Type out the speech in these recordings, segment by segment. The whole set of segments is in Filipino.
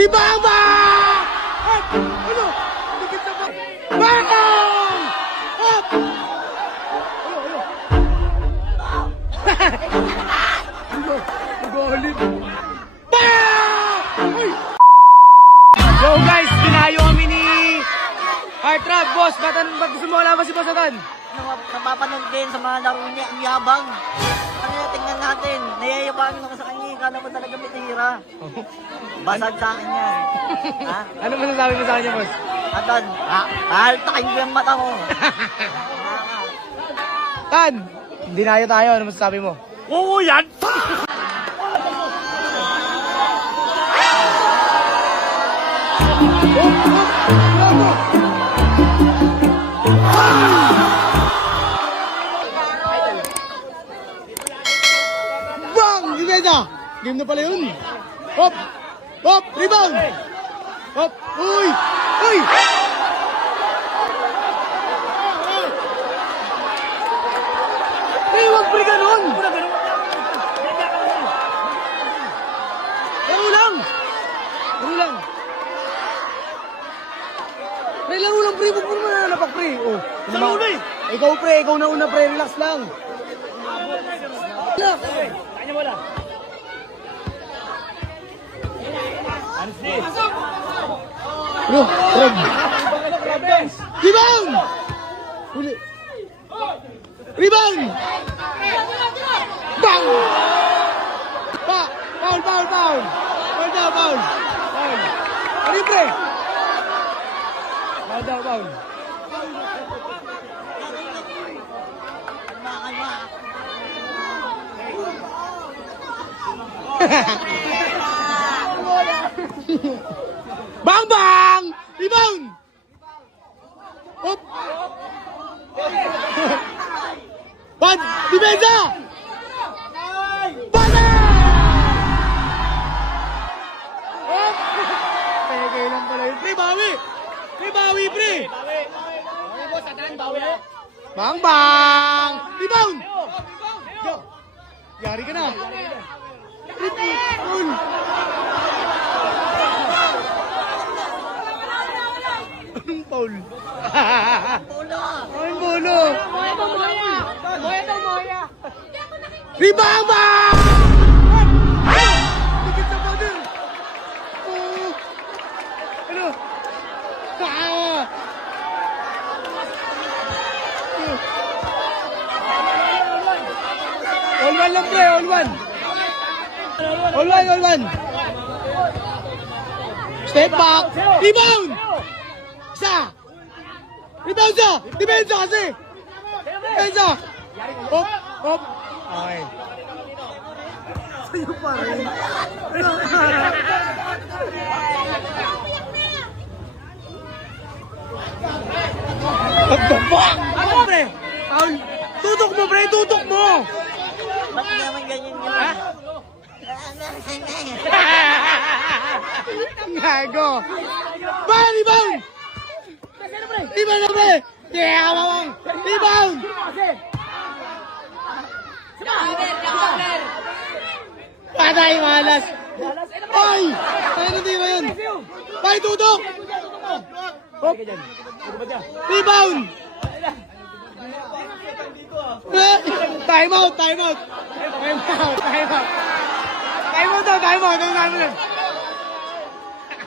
Rebound! Up! Ano? Dikit na ba? Bang! Up! Ano? Nagalit. Bang! Ay! Yo guys, dinayo kami ni Heartthrob. Boss, ba't gusto mo alaman si Boss Atan? Napapanood din sa mga laro niya, ang yabang. Ano yung tingnan natin? Nayayabangin ako sa kanya, kala mo talaga may tira. Basag sa akin yan. Ha? Ano masasabi mo sa kanya, Boss? Atan, haltakin ko yung mata mo. Tan, dinayo tayo. Ano masasabi mo? Oo yan! Bang! Gimeda! Game na pala yun. Hop! Hop! Rebound! Hop! Uy! Uy! Eh, wag pre ganun! Laro lang! Laro lang! Pre, laro lang pre! Huwag mo naman nanapak pre! Oh, laro na eh! Ikaw pre! Ikaw na una pre! Relax lang! Relax! Kanya mo lang. Bro, Rob! Rebound! Huli! Rebound! Bang! Foul! Foul! Foul! Foul daw! Foul! Foul! Ano pre? Foul daw! Foul! Bang! Bang! Rebound! Hop! Bad! Depensa! Bada! Hop! Peke lang pala yun. Pre, bawi! Pre, bawi, pre! Bang! Bang! Rebound! Yo! Yari ka na! Rebound! Anong foul? Anong bolo? Rebound! Dikit sa pader! Oh! Ano? Ah! All one lang pre, all one! All one, all one! Step back! Rebound! Isa! Rebound siya! Depensa kasi! Depensa! Hop! Hop! Okay. Sa'yo pa rin. What the fuck? Ano pre? Paul! Tutok mo pre! Tutok mo! Ba't naman ganyan yun? Gago! Ba! Rebound! Rebound na pre! Yeah! Kamawang! Rebound! Patay malas! Ay! Ay, hindi ba yun? Bay, tutok! Hop! Rebound! Time out! Time out! Time out! Time out! Time out daw! Time out! Time out!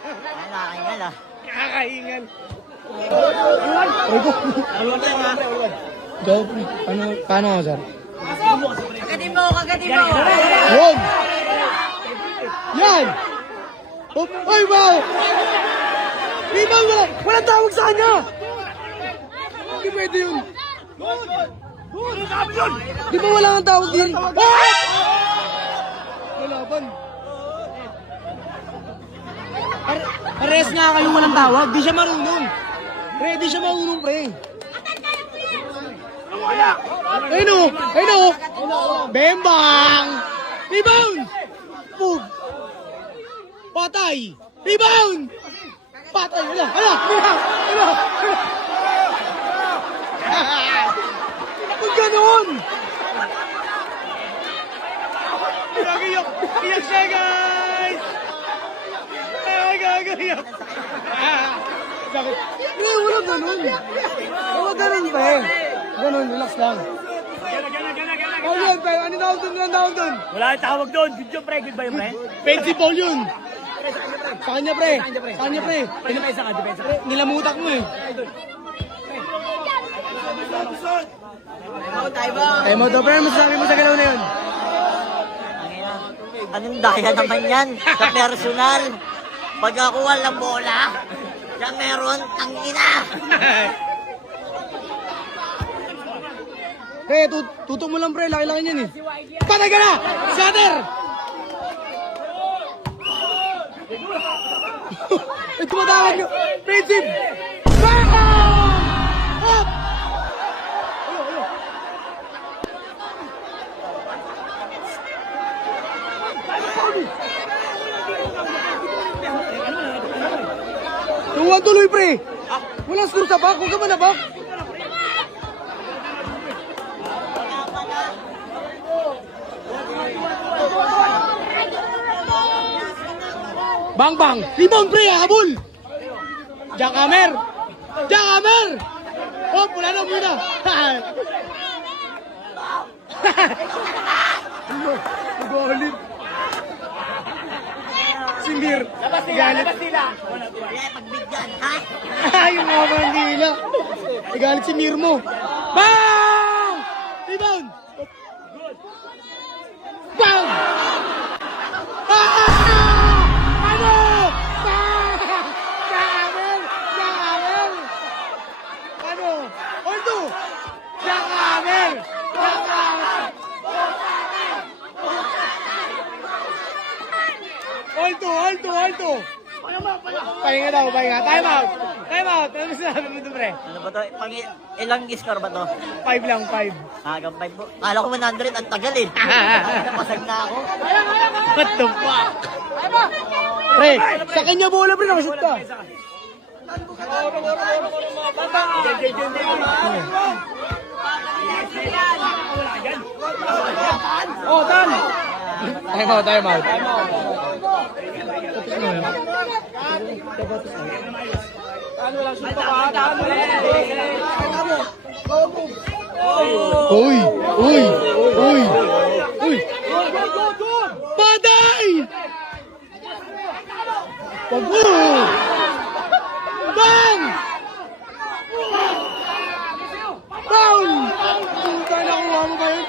Ay, nakaingal ah. Nakakaingal! Ay ko! Go, pre. Paano ako, sir? Kagatin mo! Kagatin mo! Yun! Yan! Oh, ay, wow! Rebound wala! Walang tawag sa kanya! Hindi pwede yun! Di ba wala kang tawag yun? Walaban! Pares nga kayo walang tawag. Di siya marunong. Ready siya marunong, pre. Ayun o! Ayun o! Bembang! Rebound! Pug! Patay! Rebound! Patay! Ala! Ala! Ala! Pag ganun! Iyak siya, guys! Oh my God! Umiyak. Sakit. Pre, wala ganun. Wala ganun pa eh. Ganun, relax lang. Oh, yun, pre. Ano tawag dun? Ano tawag dun? Wala yung tawag doon. Video pre, good ba yun pre? Fancy ball yun. Sa kanya, pre. Sa kanya, pre. Depensa ka, depensa. Pre, nilamutak mo eh. Ay mo to, pre. Masasabi mo sa galaw na yun. Anong daya naman yan? Sa personal. Pag ako walang bola, siya meron ang ina. Pre, tutok mo lang, pre. Laki-laki niyan eh. Patay ka na! Shatter! Ay, tumatawag nyo. Friendship! Bang! Up! Tuwan tuloy, pre. Walang score sa back. Huwag ka man na back. Bang bang! Rebound pre! Habol! Jackhammer! Jackhammer! Oh, wala na muna! Nag-ulit! Sindir! Galit! Kaya pagbigyan, ha? Yung mga bandila! Galit si Mirmo! Bang! Rebound! Bang! Alto! Pahinga daw, pahinga. Time out! Time out! Ano sinabi mo ito, pre? Ano ba to? Ilang score ba to? 5 lang, 5. Hanggang 5 po. Kala ko 100, ang tagal eh. Napasag na ako. What the fuck? Pre, sa kanya bola, pre, nakashoot ka. Oh, tan! Time out, time out. Uy! Uy! Uy! Uy! Patay! Wag mo! Bang! Down! Puta na kuha mo ba yun?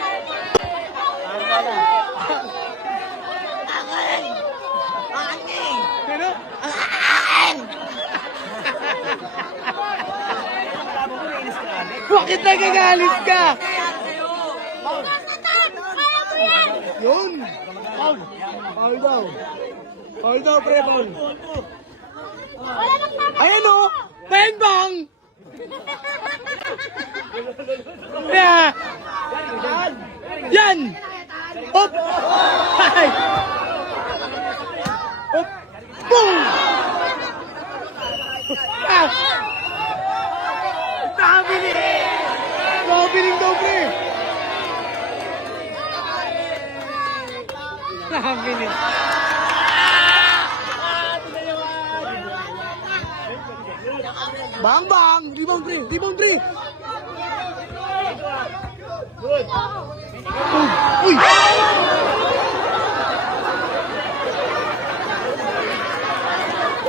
Ano? Bakit nagagalit ka? Yun! Foul! Foul daw! Foul daw, pre, foul! Ayan o! Bang bang! Yeah! Yan! Hop! Hay! Hop! Boom! Ah! Nakabiling! Nakabiling daw, pre! Nakabiling! Bang bang! Rebound, pre! Rebound, pre! Good! Uy!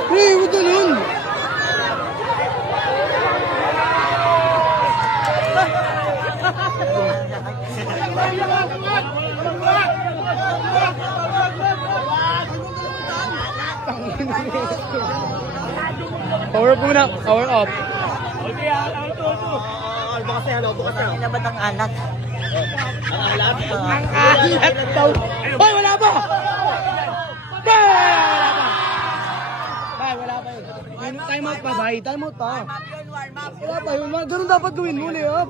Pre, huwag ganun! Power up muna. Power up. Ano ba ang anak? Ang alat daw. Ay, wala pa! Bay, wala pa yun. Time out pa, bay. Time out pa. Wala pa yun. Ganun dapat gawin mo, Leop.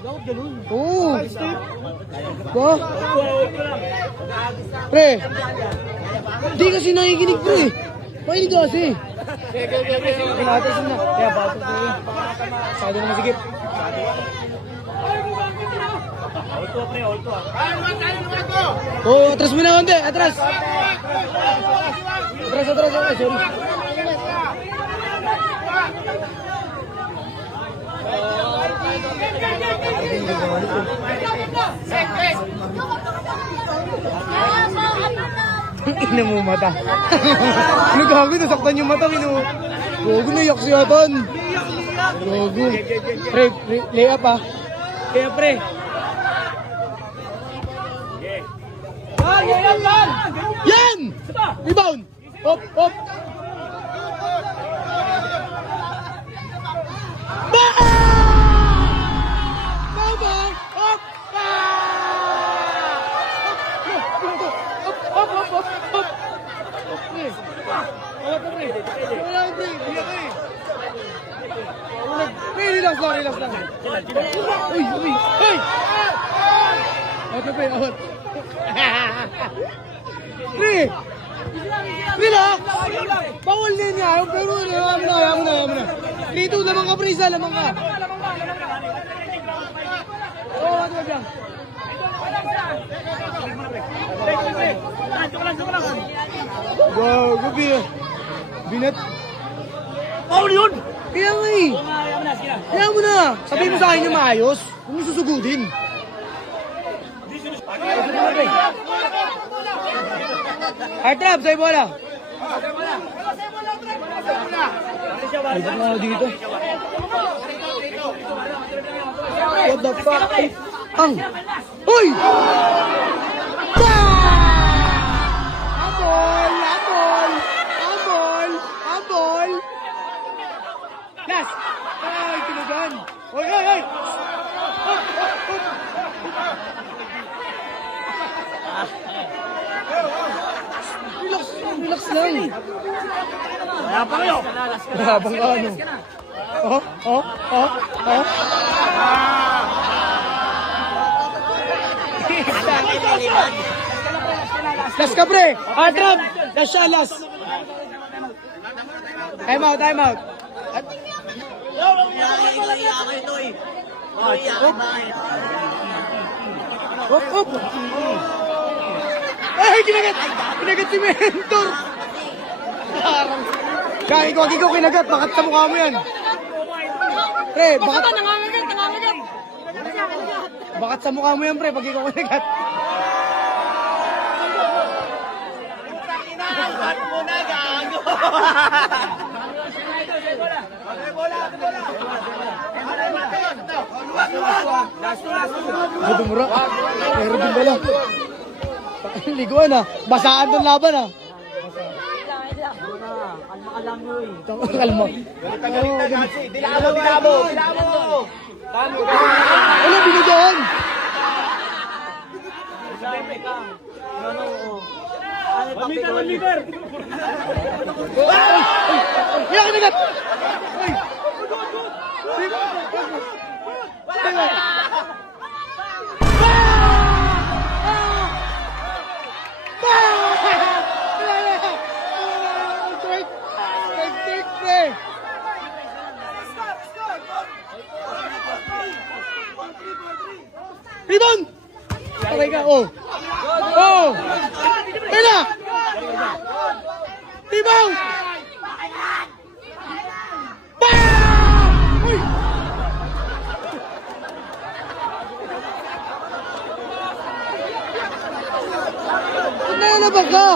Dapat ganun. Oo. Ba? Pre. Di kasi nakikinig, pre. Makinig ka kasi. Kinatas na. Kaya bato ko yun. Sado naman sigip. Ulto, pre, ulto. Oh, atras mo na konti, atras. Atras, atras, atras. Sorry. Ina mo mata. Ano gago, nasaktan yung mata, Gago, naiyak si Atan. Gago. Pre, lay up ah. Kaya, pre. Yan! Rebound! Hop, hop! Baka! Baba! Hop! Hop, hop, hop, hop, hop! Pre. Wala ka, pre. Wala ka, pre. Wala ka, eh. Pre, relax lang, relax lang. Uy, uy, hey! Out na, pre, out. Pre! Relax! Bawal din niya. Pero ayaw mo na. 3-2, lamang ka, pre. Isa, lamang ka. Oo, ano ba dyan? Wow, gabi ah. Binat. Paul yun! Kaya nga eh. Kaya mo na. Sabihin mo sa akin yung maayos. Huwag mo susugudin. Artrap, sa'yo bola. Ay, ba't nga dito? What the fuck? Ay, ang! Uy! Abol! Abol! Abol! Abol! Yes! Ay, tinagan! Oy, oy, oy! Relax, relax lang. Kaya pa kayo. Habang ka ano. Oh, oh, oh, oh. Last ka, pre. Atrap. Last siya, last. Time out, time out. Hop, hop. Ay, kinagat. Kinagat si Mentor. Kaya ikaw kinagat. Bakit sa mukha mo yan? Pre, bakit? Nangangagat. Bakit sa mukha mo yan, pre, pag ikaw kinagat? Dumura. Pero din bala. Liguan ah. Basaan tong laban ah. Kalma ka lang, Noy. Kalma. Dilabo. Ano, binigyan? Ano, oh. Ano, papikol? Liver. Yan, kinagat! Ay! Rebound! Aray ka, oh! Oh! Pela! Rebound! Bam! Uy! Nalabag ka!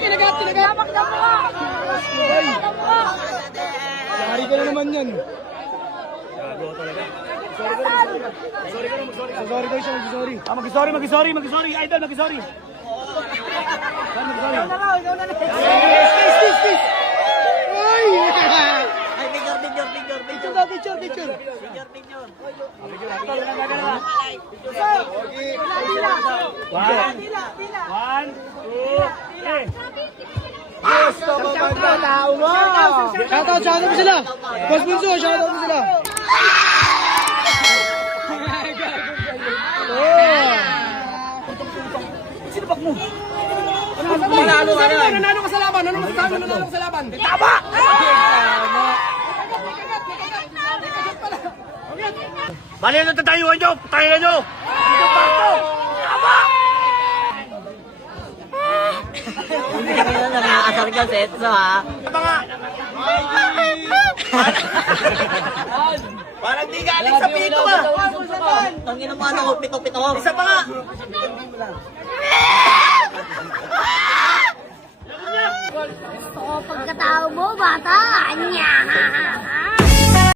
Kinagat! Ay! Yari ka na naman yan. Sorry ko siya, sorry. Mag-sorry. Idol, mag-sorry. Please! Ay! Ay, picture. Picture. One, two, three. Shoutout mo sila. Boss Bunso, shoutout mo sila. Sino bak mo? Nanalo ka sa laban. Nanalo ka sa laban. Tama! Bali na tatayuan nyo! Patayin nyo! Dito pa ito! Tama! Hindi na nakakasar ka, Setso, ha? Mga... Parang di galing sa pito ah! Tangin mo ano, pito-pito ko. Isa pa nga! Gusto ko pagkatao mo, bata. Anya!